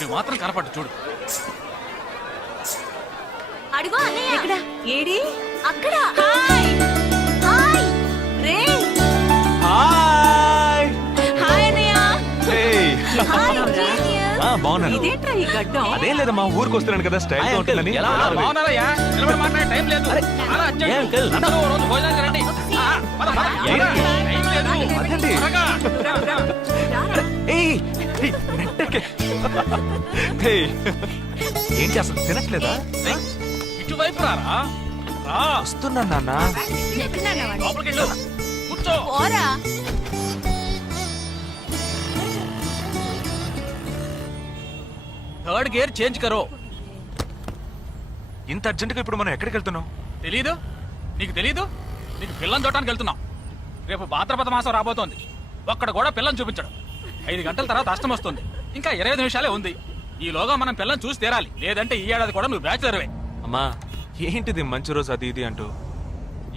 వీడు మాత్రం కనపడ్డు చూడు. అడుగు అన్నయ్య. ఎక్కడ? ఏడి? అక్కడ. హాయ్ హాయ్ రే. హాయ్ హాయ్ అన్నయ్య. Hi genius. బాగున్నాను. ఇదేంట్రా ఈ గడ్డం? అదేం లేదమ్మా, ఊరికి వస్తున్నాను కదా, స్టైల్ గా ఉంటుందని. బాగున్నారయ్యా, నిలబడి మాట్లాడే టైం లేదు. చాలా అర్జెంట్. అందరూ ఓ రోజు భోజనానికి రండి. పద, పద. టైం లేదు. అదండి. త్వరగా. ఏయ్, ఏయ్, నెట్టకే. ఏయ్, ఏంటి అసలు తినట్లేదా? ఏయ్, ఇటువైపు రారా. రా. వస్తున్నా నాన్న. లోపలికి వెళ్ళు. కూర్చో. పోరా. థర్డ్ గేర్ చేంజ్ కరో. ఇంత అర్జెంటుగా ఇప్పుడు మనం ఎక్కడికి వెళ్తున్నాం? తెలీదు? నీకు తెలీదు? నీకు పిల్లని చూడటానికి వెళ్తున్నాం. రేపు భాద్రపద మాసం రాబోతోంది. ఒక్కడ కూడా పిల్లని చూపించడం. 5 గంటల తర్వాత అష్టం వస్తుంది. ఇంకా 25 నిమిషాలే ఉంది. ఈలోగా మనం పిల్లని చూసి తీరాలి. లేదంటే ఈ ఏడాది కూడా నువ్వు బ్యాచులర్వే. అమ్మా, ఏంటిది మంచి రోజు అది ఇది అంటూ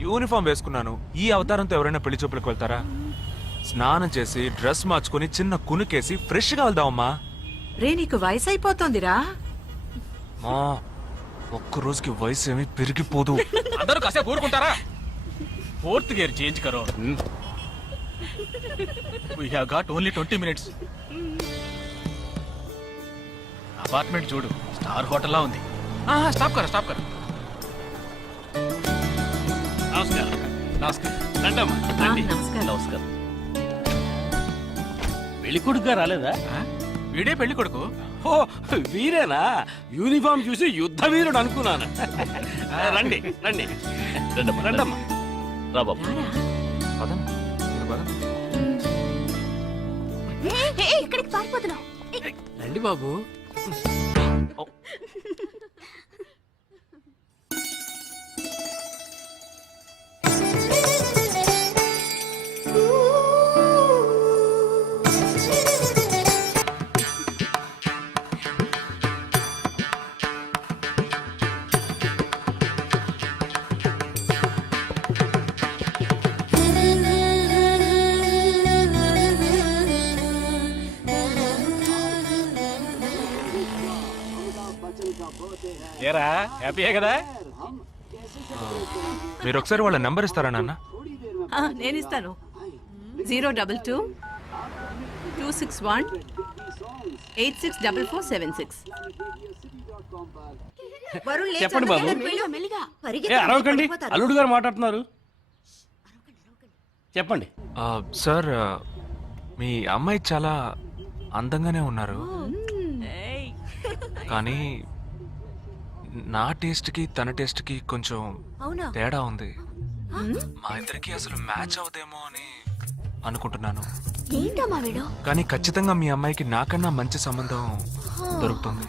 యూనిఫామ్ వేసుకున్నాను. ఈ అవతారంతో ఎవరైనా పెళ్లి చూపులకు వెళ్తారా? స్నానం చేసి డ్రెస్ మార్చుకుని చిన్న కునుకేసి ఫ్రెష్ గా వెళ్దామమ్మా. రే, నీకు వయసు అయిపోతోందిరా. మా ఒక్క రోజుకి వయసు ఏమి పెరిగిపోదు. అందరూ కాసేపు ఊరుకుంటారా? ఫోర్త్ గేర్ చేంజ్ కరో. We have got only 20 minutes. Apartment చూడు, స్టార్ హోటల్ లా ఉంది. స్టాప్ కర, స్టాప్ కర. నమస్కారం. నమస్కారం. రండమ్మా, రండి. నమస్కారం. నమస్కారం. పెళ్లి కొడుకుగా రాలేదా? వీడే పెళ్లి కొడుకు. ఓ వీరేనా? యూనిఫామ్ చూసి యుద్ధ వీరుడు అనుకున్నాను. రండి రండి రండమ్మా. రా బాబు. పదం, మీరు పదం. ఎక్కడికి పారిపోతున్నావు? రండి బాబు. ఏరా, హ్యాపీయే కదా? మీరు ఒకసారి వాళ్ళ నెంబర్ ఇస్తారా నాన్న? నేను ఇస్తాను. 022 261 864476. చెప్పండి బాబు. మెల్లిగా అరవకండి, అల్లుడు గారు మాట్లాడుతున్నారు. చెప్పండి. సార్, మీ అమ్మాయి చాలా అందంగానే ఉన్నారు, కానీ నా టేస్ట్కి తన టేస్ట్కి కొంచెం అవునా? తేడా ఉంది. మా ఇద్దరికి అసలు మ్యాచ్ అవుదేమో అని అనుకుంటున్నాను. ఏంటమ్మా వీడు? కానీ ఖచ్చితంగా మీ అమ్మాయికి నాకన్నా మంచి సంబంధం దొరుకుతుంది.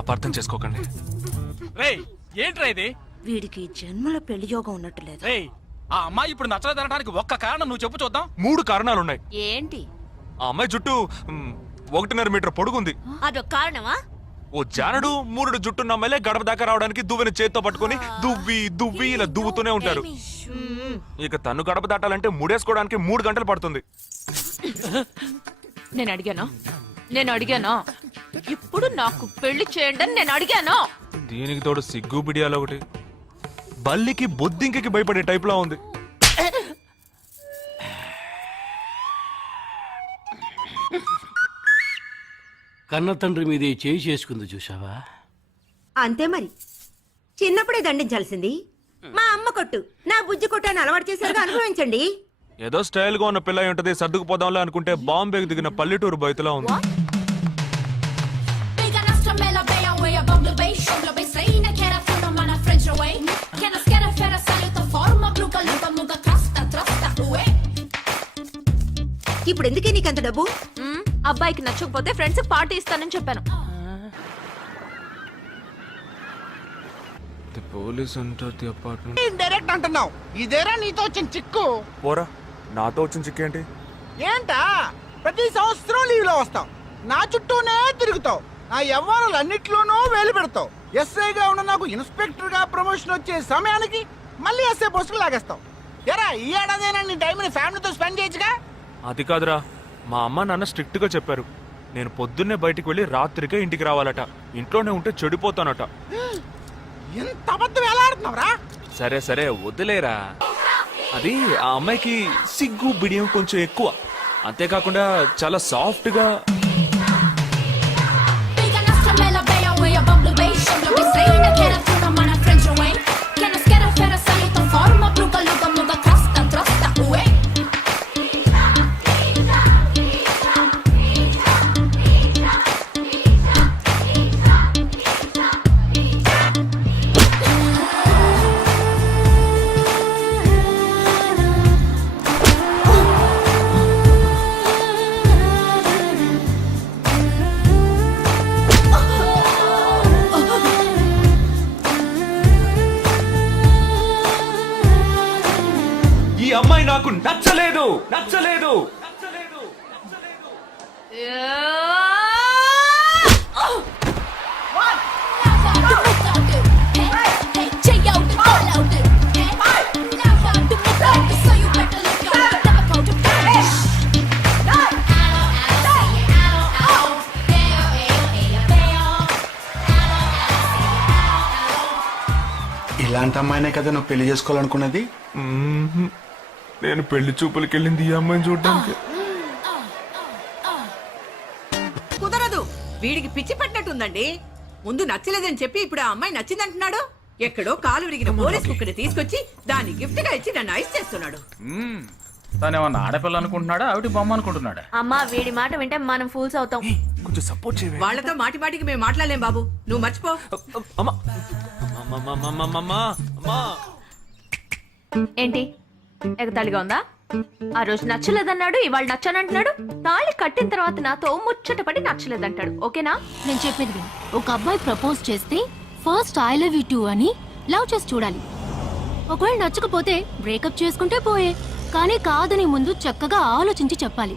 అపార్థం చేసుకోకండి. రేయ్, ఏంట్రా ఇది? వీడికి జన్మలో పెళ్లి యోగం ఉన్నట్టు లేదు. రేయ్, ఆ అమ్మాయి ఇప్పుడు నచ్చలేదనడానికి ఒక్క కారణం నువ్వు చెప్పు చూద్దాం. 3 కారణాలున్నాయి. ఏంటి? ఆ అమ్మాయి జుట్టు 1.5 మీటర్ పొడుగుంది. అదొక కారణమా? ఓ జానడు 3 జుట్టున్న అమ్మాయిలే గడప దాకా రావడానికి దువ్వెని చేత్తో పట్టుకుని దువ్వి దువ్వి ఇలా దువ్వుతూనే ఉంటారు. ఇక తను గడప దాటాలంటే ముడేసుకోవడానికి 3 గంటలు పడుతుంది. నేను అడిగానా? ఇప్పుడు నాకు పెళ్లి చేయండి అని నేను అడిగాను. దీనికి తోడు సిగ్గు బిడియాలో ఒకటి. బల్లికి బొద్దింకకి భయపడే టైప్ లా ఉంది. కన్న తండ్రి మీదే చేయి చేసుకుంది చూసావా? అంతే మరి, చిన్నప్పుడే దండించాల్సింది. మా అమ్మ కొట్టు, నా బుజ్జి కొట్టు అని అలవాటు చేశారుగా, అనుభవించండి. ఏదో స్టైల్ గా ఉన్న పిల్ల ఉంటది, సర్దుకుపోదాంలే అనుకుంటే బాంబేకి దిగిన పల్లెటూరు బయటలా ఉంది. ఇప్పుడు ఎందుకే నీకంత డబ్బు? అబ్బాయికి నచ్చకపోతే ఫ్రెండ్స్ పార్టీ ఇస్తానని చెప్పాను. పోలీస్ అపార్ట్మెంట్ డైరెక్ట్ అంటున్నావు. ఇదేరా నీతో వచ్చిన చిక్కు? పోరా, నాతో వచ్చిన చిక్కేంటి? ఏంటా ప్రతి సంవత్సరం లీవ్ లో వస్తావు, నా చుట్టూనే తిరుగుతావు, నా వ్యవహారాలన్నిట్లోనూ వేలు పెడతావు. ఎస్ఐగా ఉన్న నాకు ఇన్స్పెక్టర్ గా ప్రమోషన్ వచ్చే సమయానికి మళ్ళీ ఎస్ఐ పోస్టుకు లాగేస్తావు. ఎరా, ఈ ఏడాదైనా నీ టైంని ఫ్యామిలీతో స్పెండ్ చేయొచ్చుగా? అది కాదురా, మా అమ్మ నాన్న స్ట్రిక్ట్ గా చెప్పారు, నేను పొద్దున్నే బయటికి వెళ్ళి రాత్రికే ఇంటికి రావాలట. ఇంట్లోనే ఉంటే చెడిపోతానట. ఎంత అబద్ధం ఎలా ఆడుతున్నావురా? సరే సరే వదిలేరా. అది ఆ అమ్మాయికి సిగ్గు బిడియం కొంచెం ఎక్కువ. అంతేకాకుండా చాలా సాఫ్ట్ గా. ఈ అమ్మాయి నాకు నచ్చలేదు నచ్చలేదు. ఇలాంటి అమ్మాయినే కదా నువ్వు పెళ్లి చేసుకోవాలనుకున్నది? మ్మ్హ్మ్. నేను పెళ్లి చూపులకి వెళ్ళింది ఈ అమ్మాయిని చూడడానికి. కుదరదు. వీడికి పిచ్చి పట్టినట్టుందండి. ముందు నచ్చలేదని చెప్పి ఇప్పుడు ఆ అమ్మాయి నచ్చిందంటున్నాడు. ఎక్కడో కాలు విరిగిన పోలీస్ కుక్కని తీసుకొచ్చి దాన్ని గిఫ్ట్ గా ఇచ్చి నన్ను ఐస్ చేస్తున్నాడు. తనేమన్నా ఆడపిల్ల అనుకుంటున్నాడా ఆవిడ బొమ్మ అనుకుంటున్నాడా? అమ్మా వీడి మాట వింటే మనం ఫూల్స్ అవుతాం. కొంచెం సపోర్ట్ చేయవే. వాళ్ళతో మాటి మాటికి మేము మాట్లాడలేం బాబు, నువ్వు మర్చిపో. అమ్మా అమ్మా అమ్మా అమ్మా అమ్మా. ఏంటి ఎగతాళిగా ఉందా? ఆ రోజు నచ్చలేదన్నాడు, ఇవాళ నచ్చానంటున్నాడు. తాళి కట్టిన తర్వాత నాతో ముచ్చటపడి నచ్చలేదంటాడు. ఓకేనా? నేను చెప్పేది విను. ఒక అబ్బాయి ప్రపోజ్ చేస్తే first I love you two అని లవ్ చేసి చూడాలి. ఒకవేళ నచ్చకపోతే బ్రేకప్ చేసుకుంటే పోయే. కానీ కాదని ముందు చక్కగా ఆలోచించి చెప్పాలి.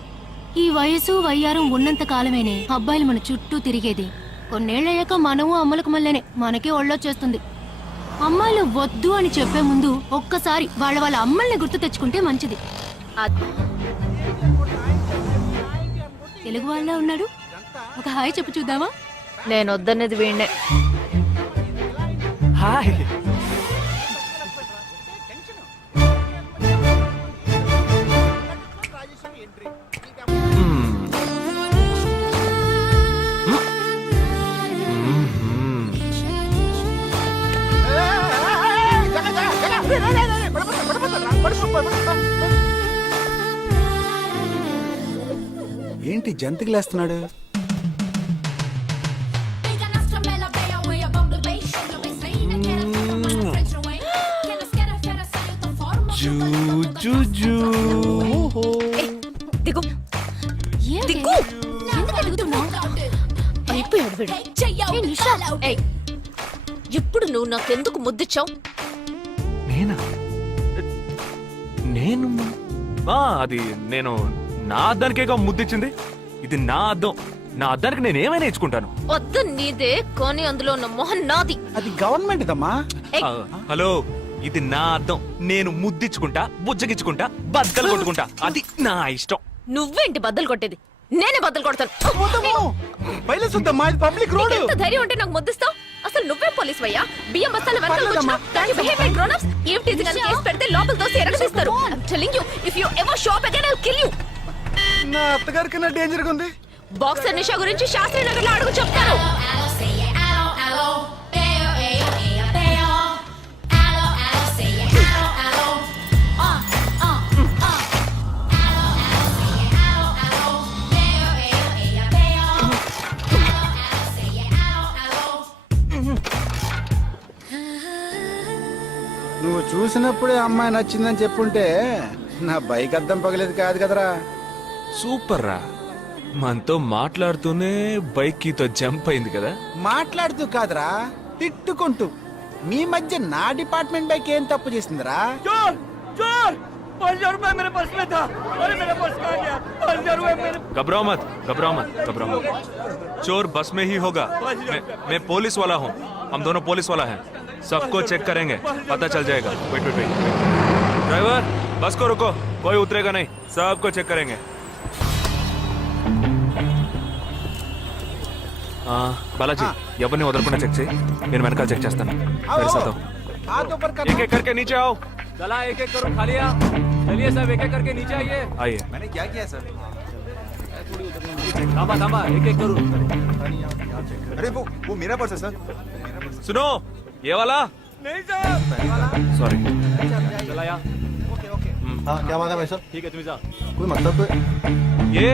ఈ వయసు వయ్యారం ఉన్నంత కాలమేనే అబ్బాయిలు మన చుట్టూ తిరిగేది. కొన్నేళ్లయ్యాక మనము అమ్మలకు మళ్ళీనే మనకే ఒళ్ళొచ్చేస్తుంది. అమ్మాయిలు వద్దు అని చెప్పే ముందు ఒక్కసారి వాళ్ళ అమ్మల్ని గుర్తు తెచ్చుకుంటే మంచిది. తెలుగు వాళ్ళ ఉన్నాడు, ఒక హాయ్ చెప్పు చూద్దామా? నేను వద్దనేది వీణ్ణే. హాయ్. ఏంటి జంతికి లేస్తున్నాడు? జూ జూ జూ. దిగు దిగు. ఎందుకు ఎదుగుతున్నావు? అయిపోయాడు వీడు. ఏయ్, ఇప్పుడు నువ్వు నాకెందుకు ముద్దిచ్చావు? నేనా? నేను అది నేను నా అద్దానికేగా ముద్దిచ్చింది. ఇది నా అద్దం. నా అద్దానికి నేను ఏమైనా ఇచ్చుకుంటాను. వద్దు నీదే, కానీ అందులో ఉన్న మొహం నాది. అది గవర్నమెంట్ దమ్మా. ఏయ్, హలో, ఇది నా అద్దం. నేను ముద్దిచ్చుకుంటా, బుజ్జగిచ్చుకుంటా, బద్దలు కొట్టుకుంటా. అది నా ఇష్టం. నువ్వేంటి బద్దలు కొట్టేది? నేనే బద్దలు కొడతాను. బయలుసుద్దమ్మా, ఇది పబ్లిక్ రోడ్. ఎంత ధైర్యం ఉంటే నాకు ముద్దిస్తావు? అసలు నువ్వే పోలీస్ వయ్యా? బియ్యం బస్తాలు వెనకాల కూర్చున్నా. దాని బిహేవియర్ గ్రోన్ అప్స్. ఏం టీజింగ్ అని కేసు పెడితే లోపల తోసి ఎరగదీస్తారు. I'm telling you, if you ever shop again, I'll kill you. నా అత్తగారి కన్నా డేంజర్ గా ఉంది. బాక్సర్ నిషా గురించి శాస్త్రి నగర్ లో అడుగు చెప్తారు. నువ్వు చూసినప్పుడే అమ్మాయి నచ్చిందని చెప్పుంటే నా బైక్ అద్దం పగలేదు కాదు కదరా. సూపర్ రా. మనతో మాట్లాడుతూనే బైక్ కీతో జంప్ అయింది కదా. మాట్లాడుతూ కాదురా, తిట్టుకుంటూ. మీ మధ్య నా డిపార్ట్మెంట్ బైక్ ఏం తప్పు చేసిందిరా? घबराओ मत, घबराओ मत, घबराओ मत. चोर बस में ही होगा. मैं पुलिस वाला हूँ. हम दोनों पुलिस वाला हैं. सबको चेक करेंगे, पता चल जाएगा. Wait wait wait. ड्राइवर, बस को रुको. कोई उतरेगा नहीं. सबको चेक करेंगे. బాలాజీ ఎవరిని వదలకుండా చెక్ చేయి, నేను వెనకాల చెక్ చేస్తాను. आओ, मेरे साथ आओ। आओ। हाथ ऊपर एक करना एक करके नीचे आओ। चला एक एक करो, खा लिया। चलिए सब एक एक करके नीचे आइए। आइए। मैंने क्या किया सर? थांबा थांबा, एक एक करो। अरे वो मेरा पर्स है सर। सुनो, ये वाला नहीं सर। सॉरी। चला यार। हाँ क्या बात है भाई साहब? ठीक है तुम जा। कोई मतलब तो ये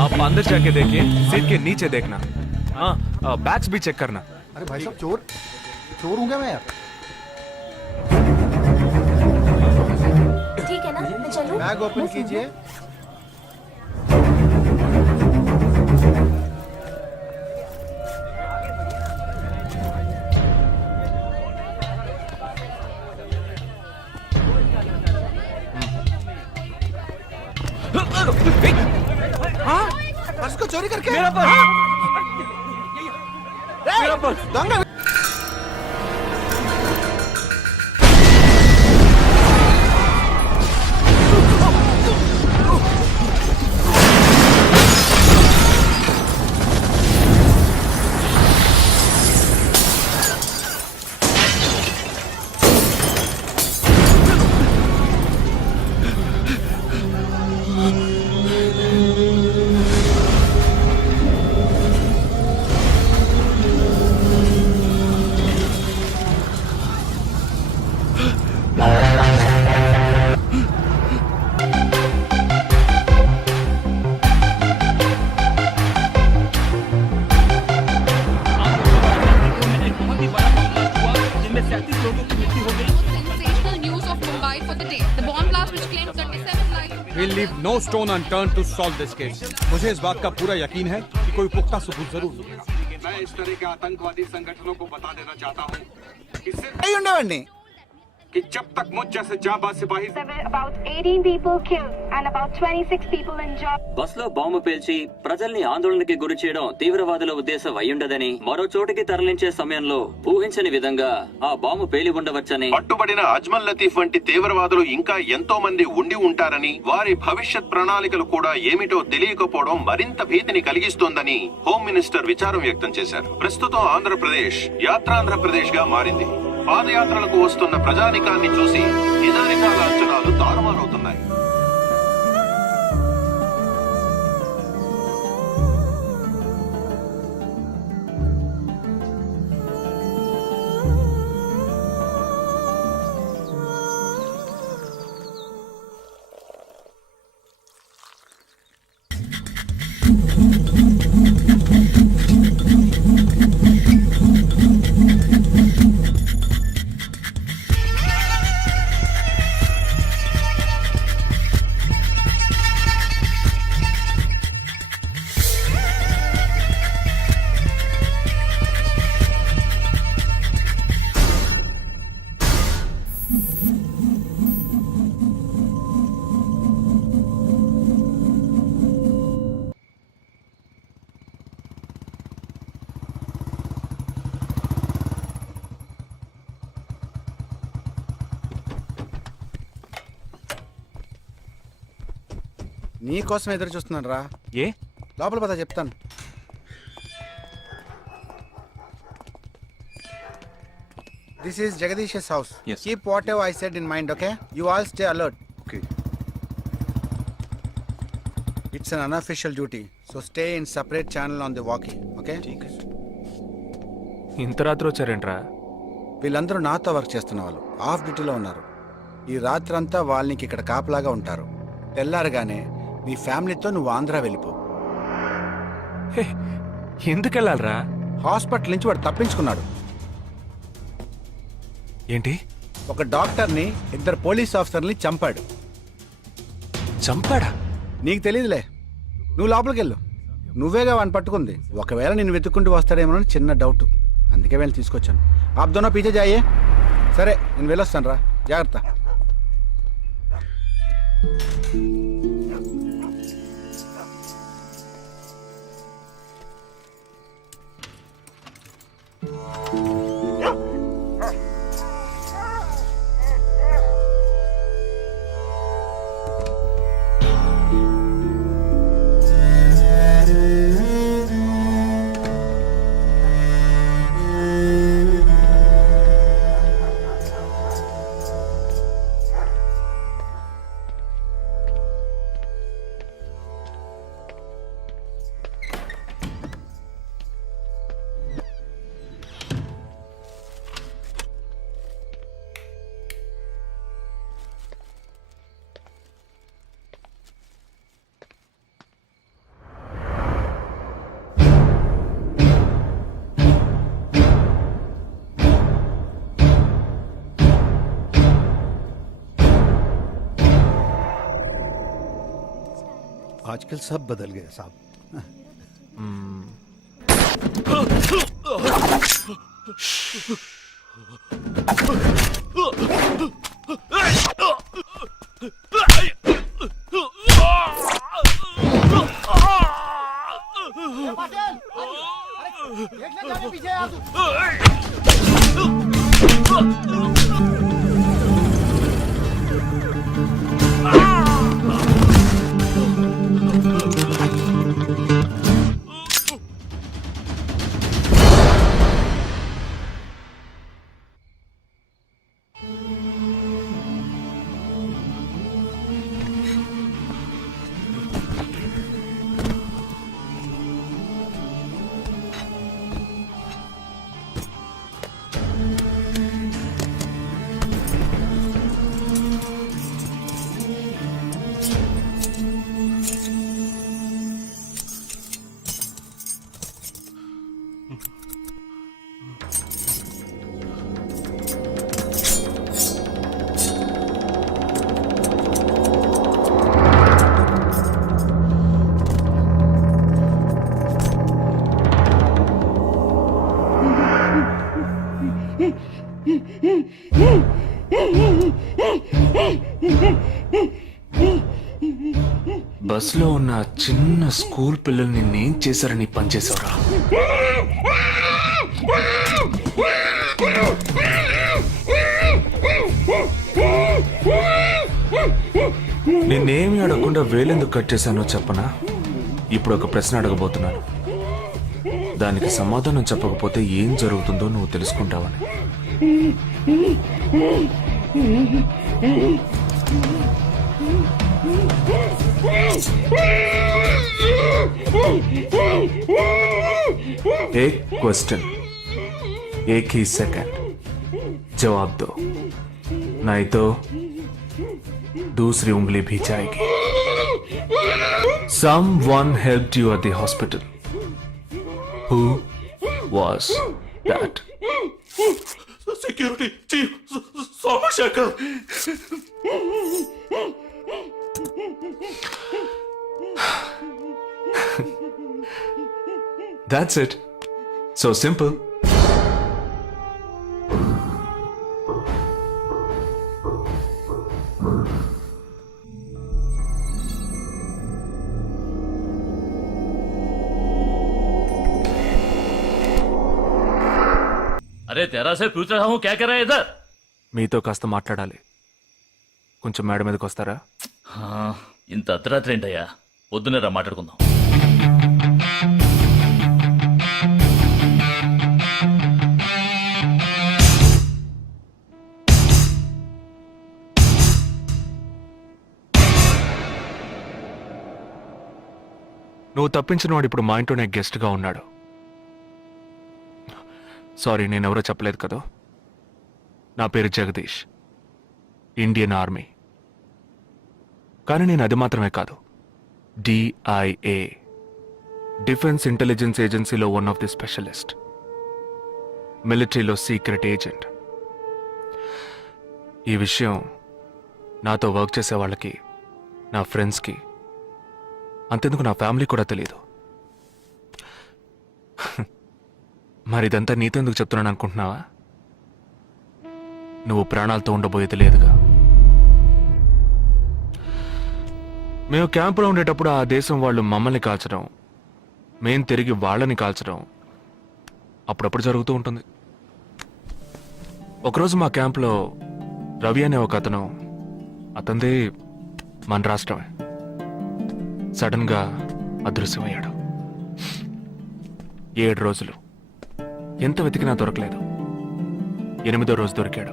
आप अंदर जाके देखिए, सीट के नीचे देखना। हाँ, बैग्स भी चेक करना। अरे भाई साहब चोर चोर हूँ क्या मैं यार? ठीक है ना, मैं चलूं? बैग ओपन कीजिए। हाँ? पर्स को चोरी करके मेरा पर्स। मेरा पर्स दंगा Sensational news of Mumbai for the day. The bomb blast which claimed 37 lives. We'll leave no stone unturned to solve this case. मुझे इस बात का पूरा यकीन है कि कोई पुख्ता सबूत जरूर मिलेगा। मैं इस तरह के आतंकवादी संगठनों को बता देना चाहता हूँ कि सिर्फ अయి ఉండవండి कि जब तक मुझ जैसे जाबाज सिपाही About 18 people killed and about 26 people injured. Bus లో బాంబు పేల్చి ప్రజల్ని ఆందోళనకి గురి చేయడం తీవ్రవాదుల ఉద్దేశం అయ్యుండదని, మరో చోటికి తరలించే సమయంలో ఊహించని విధంగా ఆ బాంబు పేలి ఉండవచ్చని, పట్టుబడిన అజ్మల్ లతీఫ్ వంటి తీవ్రవాదులు ఇంకా ఎంతో మంది ఉండి ఉంటారని, వారి భవిష్యత్ ప్రణాళికలు కూడా ఏమిటో తెలియకపోవడం మరింత భీతిని కలిగిస్తోందని హోమ్ మినిస్టర్ విచారం వ్యక్తం చేశారు. ప్రస్తుతం ఆంధ్రప్రదేశ్ యాత్రాంధ్రప్రదేశ్ గా మారింది. పాదయాత్రలకు వస్తున్న ప్రజానికాన్ని చూసి నిజానికాల అంచనాలు తారుమారవుతున్నాయి. నీకోసం ఎదురు చూస్తున్నాను రా. ये లోపల పద చెప్తాను. This is Jagadish's house. Yes. Keep whatever I said in mind, okay? You all stay alert. Okay. It's an unofficial duty, so stay in separate channel on the walkie, okay? ठीक है। ఇంత రాత్రి వచ్చారేంట్రా? వీళ్ళందరూ నాతో వర్క్ చేస్తున్న వాళ్ళు, of డ్యూటీలో ఉన్నారు. ఈ రాత్రంతా వాళ్ళకి ఇక్కడ కాపలాగా ఉంటారు. తెల్లారగానే నీ ఫ్యామిలీతో నువ్వు ఆంధ్ర వెళ్ళిపో. హే, ఎందుకు వెళ్ళాలరా? హాస్పిటల్ నుంచి వాడు తప్పించుకున్నాడు. ఏంటి? ఒక డాక్టర్ని, ఇద్దరు పోలీస్ ఆఫీసర్ని చంపాడు. చంపాడా? నీకు తెలియదులే, నువ్వు లోపలికి వెళ్ళు. నువ్వేగా వాడిని పట్టుకుంది. ఒకవేళ నేను వెతుక్కుంటూ వస్తాడేమో చిన్న డౌట్, అందుకే వెళ్ళి తీసుకొచ్చాను. ఆప్ దోనో పీछे जाइए. సరే నేను వెళ్ళొస్తాను రా, జాగ్రత్త. आजकल सब बदल गया साहब। బస్ లో ఉన్న చిన్న స్కూల్ పిల్లల్ని నేనేం చేశారని పనిచేసావురా? నిన్నేమి అడగకుండా వేలెందుకు కట్ చేశానో చెప్పనా? ఇప్పుడు ఒక ప్రశ్న అడగబోతున్నాను. దానికి సమాధానం చెప్పకపోతే ఏం జరుగుతుందో నువ్వు తెలుసుకుంటావని. एक क्वेश्चन, एक ही सेकंड, जवाब दो, नहीं तो दूसरी उंगली भी जाएगी. Someone helped you at the hospital. Who was that? Security chief Somashekar. That's it. So simple. अरे तेरा से पूछ रहा हूँ क्या कर रहा है इधर? మీతో కాస్త మాట్లాడాలి. కొంచెం మేడ మీదకి వస్తారా? ఇంత అర్ధరాత్రి ఏంటయ్యా? పొద్దునే రా మాట్లాడుకుందాం. నువ్వు తప్పించిన వాడు ఇప్పుడు మా ఇంట్లోనే గెస్ట్గా ఉన్నాడు. సారీ, నేనెవరో చెప్పలేదు కదా. నా పేరు జగదీష్, ఇండియన్ ఆర్మీ. కానీ నేను అది మాత్రమే కాదు, DIA, డిఫెన్స్ ఇంటెలిజెన్స్ ఏజెన్సీలో వన్ ఆఫ్ ది స్పెషలిస్ట్, మిలిటరీలో సీక్రెట్ ఏజెంట్. ఈ విషయం నాతో వర్క్ చేసే వాళ్ళకి, నా ఫ్రెండ్స్కి, అంతెందుకు నా ఫ్యామిలీ కూడా తెలియదు. మరి ఇదంతా నీతెందుకు చెప్తున్నాను అనుకుంటున్నావా? నువ్వు ప్రాణాలతో ఉండబోయేది లేదుగా. మేము క్యాంపులో ఉండేటప్పుడు ఆ దేశం వాళ్ళు మమ్మల్ని కాల్చడం, మేం తిరిగి వాళ్ళని కాల్చడం అప్పుడప్పుడు జరుగుతూ ఉంటుంది. ఒకరోజు మా క్యాంప్లో రవి అనే ఒక అతను, అతనిది మన రాష్ట్రమే, సడన్గా అదృశ్యమయ్యాడు. 7 రోజులు ఎంత వెతికినా దొరకలేదు. 8వ రోజు దొరికాడు.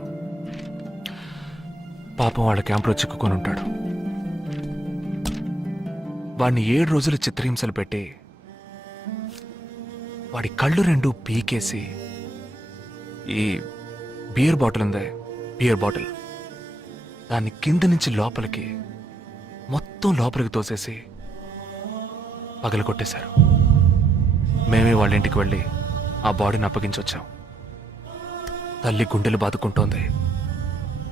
పాపం వాళ్ళ క్యాంపులో చిక్కుకొని ఉంటాడు. వాడిని 7 రోజులు చిత్రహింసలు పెట్టి వాడి కళ్ళు 2 పీకేసి ఈ బియర్ బాటిల్ ఉందే, బియర్ బాటిల్, దాన్ని కింద నుంచి లోపలికి మొత్తం లోపలికి తోసేసి పగల కొట్టేశారు. మేమే వాళ్ళ ఇంటికి వెళ్ళి ఆ బాడీని అప్పగించొచ్చాం. తల్లి గుండెలు బాదుకుంటోంది,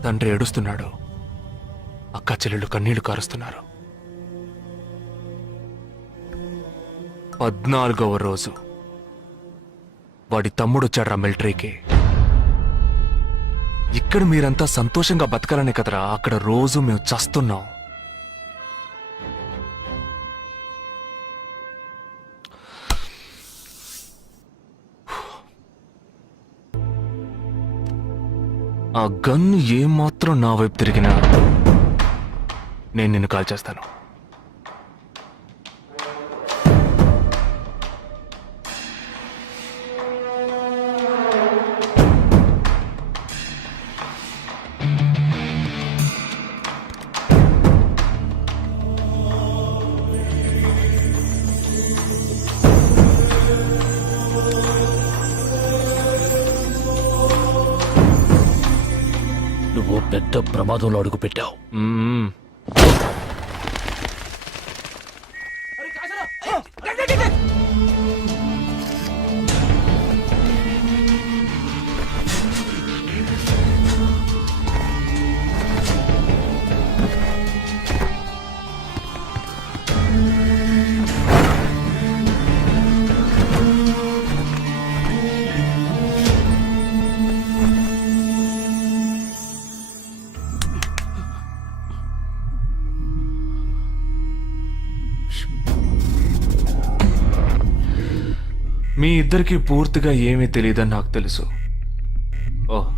తండ్రి ఏడుస్తున్నాడు, అక్క చెల్లెళ్ళు కన్నీళ్లు కారుస్తున్నారు. 14వ రోజు వాడి తమ్ముడు వచ్చాడ్రా మిలిటరీకి. ఇక్కడ మీరంతా సంతోషంగా బతకాలనే కదరా అక్కడ రోజు మేము చస్తున్నాం. ఆ గన్ ఏమాత్రం నా వైపు తిరిగినా నేను నిన్ను కాల్ చేస్తాను. నువ్వు పెద్ద ప్రమాదంలో అడుగు పెట్టావు. మీ ఇద్దరికి పూర్తిగా ఏమీ తెలియదని నాకు తెలుసు. ఓహ్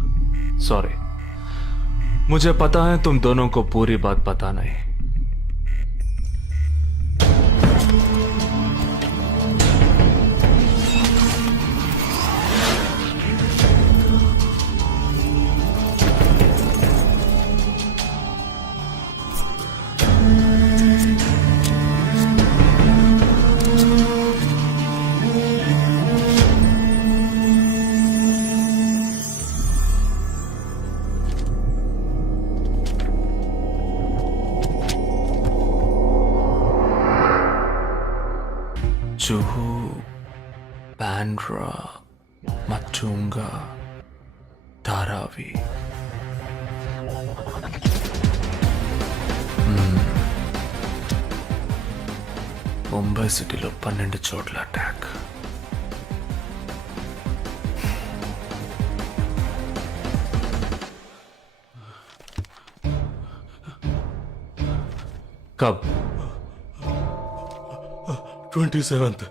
सॉरी, मुझे पता है तुम दोनों को पूरी बात पता नहीं. जुहू, बांद्रा, मटुंगा, धारावी. ముంబై సిటీలో 12 చోట్ల అటాక్. కబ్? 27th.